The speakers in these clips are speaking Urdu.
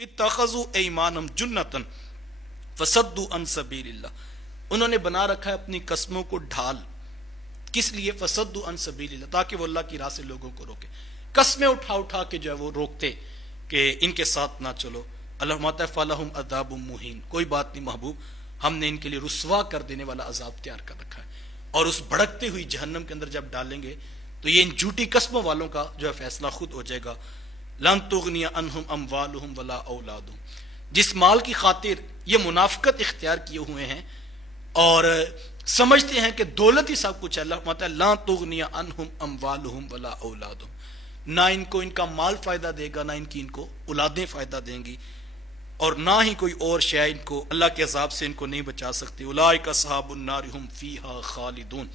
اتخذوا ایمانہم جنتن فصدوا عن سبیل اللہ، انہوں نے بنا رکھا ہے اپنی قسموں کو ڈھال، کس لیے؟ فصدوا عن سبیل اللہ، تاکہ وہ اللہ کی راہ سے لوگوں کو روکے، قسمیں اٹھا اٹھا کے جو ہے وہ روکتے کہ ان کے ساتھ نہ چلو۔ اللہ فرماتا ہے فَلَهُمْ عَذَابٌ مُّهِينٌ، کوئی بات نہیں محبوب، ہم نے ان کے لیے رسوا کر دینے والا عذاب تیار کر رکھا ہے، اور اس بھڑکتی ہوئی جہنم کے اندر جب ڈالیں گے تو یہ ان جھوٹی قسموں والوں کا جو ہے فیصلہ خود ہو جائے گا۔ لَن تُغْنِيَ عَنْهُمْ أَمْوَالُهُمْ وَلَا أَوْلَادُهُمْ، جس مال کی خاطر یہ منافقت اختیار کیے ہوئے ہیں اور سمجھتے ہیں کہ دولت ہی سب کچھ ہے، اللہ فرماتا ہے لَن تُغْنِيَ عَنْهُمْ أَمْوَالُهُمْ وَلَا أَوْلَادُهُمْ، نہ ان کو ان کا مال فائدہ دے گا، نہ ان کو اولادیں فائدہ دیں گی، اور نہ ہی کوئی اور شے ان کو اللہ کے عذاب سے ان کو نہیں بچا سکتی۔ اولئک اصحاب النار هم فیہا خالدون،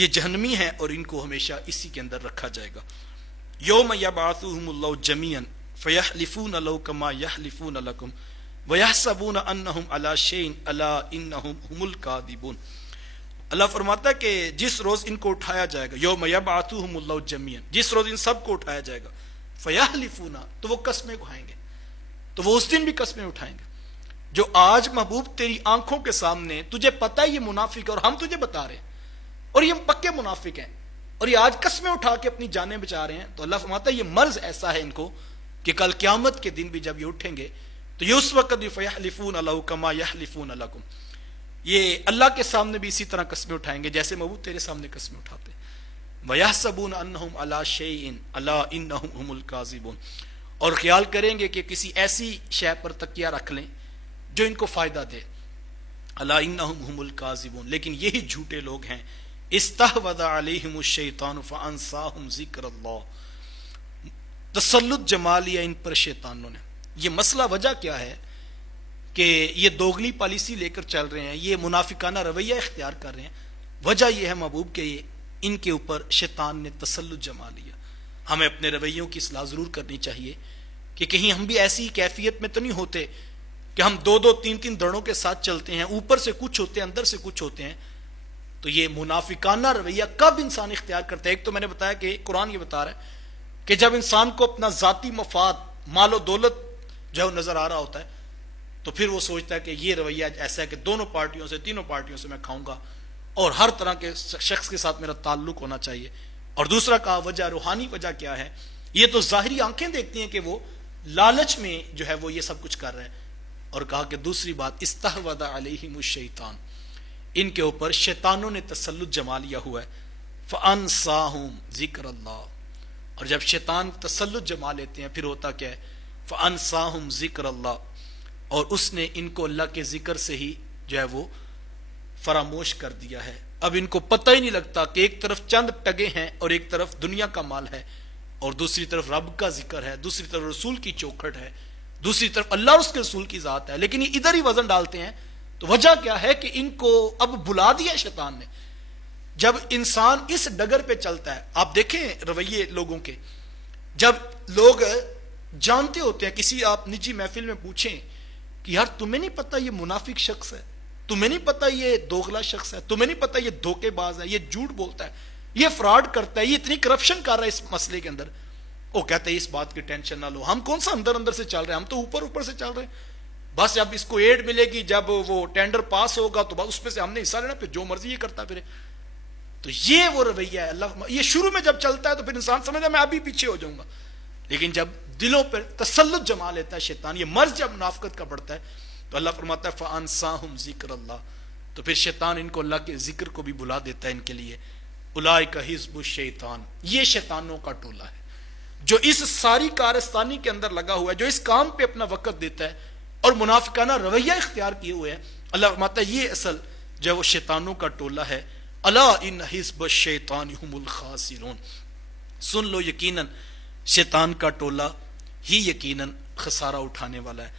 یہ جہنمی ہیں اور ان کو ہمیشہ اسی کے اندر رکھا جائے گا۔ یوم یبعثهم اللہ جمیعا فیحلفون لہ کما یحلفون لکم ویحسبون انہم علی شیء الا انہم هم الکاذبون۔ اللہ فرماتا ہے کہ جس روز ان کو اٹھایا جائے گا، یوم یبعثهم اللہ جمیعا، جس روز ان سب کو اٹھایا جائے گا، فیحلفون، تو وہ قسمیں کھائیں گے، تو وہ اس دن بھی قسمیں اٹھائیں گے۔ جو آج محبوب تیری آنکھوں کے سامنے تجھے پتہ ہے یہ منافق ہے اور ہم تجھے بتا رہے ہیں اور یہ پکے منافق ہیں اور یہ آج قسمیں اٹھا کے اپنی جانیں بچا رہے ہیں، تو اللہ فرماتا ہے یہ مرض ایسا ہے ان کو کہ کل قیامت کے دن بھی جب یہ اٹھیں گے تو یہ اس وقت بھی فیحلفون لہ کما یحلفون لکم، یہ اللہ کے سامنے بھی اسی طرح قسمیں اٹھائیں گے جیسے محبوب تیرے سامنے قسمیں اٹھاتے ہیں۔ ویحسبون انہم علی شیء الا انہم هم الکاذبون، اور خیال کریں گے کہ کسی ایسی شے پر تکیہ رکھ لیں جو ان کو فائدہ دے، الا انہم هم الکاذبون، لیکن یہی جھوٹے لوگ ہیں۔ استحوذ علیہم الشیطان فانساہم ذکر اللہ، تسلط جما لیا ان پر شیطانوں نے۔ یہ مسئلہ وجہ کیا ہے کہ یہ دوگلی پالیسی لے کر چل رہے ہیں، یہ منافقانہ رویہ اختیار کر رہے ہیں، وجہ یہ ہے محبوب کہ ان کے اوپر شیطان نے تسلط جما لیا۔ ہمیں اپنے رویوں کی اصلاح ضرور کرنی چاہیے کہ کہیں ہم بھی ایسی کیفیت میں تو نہیں ہوتے کہ ہم دو دو تین تین دڑوں کے ساتھ چلتے ہیں، اوپر سے کچھ ہوتے ہیں اندر سے کچھ ہوتے ہیں۔ تو یہ منافقانہ رویہ کب انسان اختیار کرتا ہے؟ ایک تو میں نے بتایا کہ قرآن یہ بتا رہا ہے کہ جب انسان کو اپنا ذاتی مفاد، مال و دولت جو ہے وہ نظر آ رہا ہوتا ہے تو پھر وہ سوچتا ہے کہ یہ رویہ ایسا ہے کہ دونوں پارٹیوں سے، تینوں پارٹیوں سے میں کھاؤں گا اور ہر طرح کے شخص کے ساتھ میرا تعلق ہونا چاہیے۔ اور دوسرا کہا وجہ، روحانی وجہ کیا ہے؟ یہ تو ظاہری آنکھیں دیکھتی ہیں کہ وہ لالچ میں جو ہے وہ یہ سب کچھ کر رہے ہیں، اور کہا کہ دوسری بات استحوذ علیہم الشیطان، ان کے اوپر شیطانوں نے تسلط جما لیا ہوا ہے۔ فانساہم ذکر اللہ، اور جب شیطان تسلط جما لیتے ہیں پھر ہوتا کیا ہے؟ فانساہم ذکر اللہ، اور اس نے ان کو اللہ کے ذکر سے ہی جو ہے وہ فراموش کر دیا ہے۔ اب ان کو پتہ ہی نہیں لگتا کہ ایک طرف چند ٹگے ہیں اور ایک طرف دنیا کا مال ہے، اور دوسری طرف رب کا ذکر ہے، دوسری طرف رسول کی چوکھٹ ہے، دوسری طرف اللہ اور اس کے رسول کی ذات ہے، لیکن یہ ادھر ہی وزن ڈالتے ہیں۔ تو وجہ کیا ہے کہ ان کو اب بلا دیا شیطان نے۔ جب انسان اس ڈگر پہ چلتا ہے، آپ دیکھیں رویے لوگوں کے، جب لوگ جانتے ہوتے ہیں، کسی آپ نجی محفل میں پوچھیں کہ یار تمہیں نہیں پتا یہ منافق شخص ہے، تمہیں نہیں پتا یہ دوغلا شخص ہے، تمہیں نہیں پتا یہ دھوکے باز ہے، یہ جھوٹ بولتا ہے، یہ فراڈ کرتا ہے، یہ اتنی کرپشن کر رہا ہے اس مسئلے کے اندر، وہ کہتے ہیں اس بات کی ٹینشن نہ لو، ہم کون سا اندر اندر سے چل رہے ہیں، ہم تو اوپر اوپر سے چل رہے ہیں، بس جب اس کو ایڈ ملے گی، جب وہ ٹینڈر پاس ہوگا تو بس اس پہ سے ہم نے حصہ لینا، پھر جو مرضی یہ کرتا پھرے۔ تو یہ وہ رویہ ہے اللہ، یہ شروع میں جب چلتا ہے تو پھر انسان سمجھتا ہے میں ابھی پیچھے ہو جاؤں گا، لیکن جب دلوں پر تسلط جما لیتا ہے شیطان، یہ مرض جب منافقت کا بڑھتا ہے تو اللہ فرماتا ہے فانساہم ذکر اللہ، تو پھر شیطان ان کو اللہ کے ذکر کو بھی بلا دیتا ہے ان کے لیے۔ اولئک حزب الشیطان، یہ شیطانوں کا ٹولہ ہے جو اس ساری کارستانی کے اندر لگا ہوا ہے، جو اس کام پہ اپنا وقت دیتا ہے اور منافقانہ رویہ اختیار کیے ہوئے ہیں۔ اللہ فرماتا ہے یہ اصل جو ہے وہ شیطانوں کا ٹولہ ہے۔ الا ان حزب الشیطان هم الخاسرون، سن لو یقیناً شیطان کا ٹولہ ہی یقیناً خسارہ اٹھانے والا ہے۔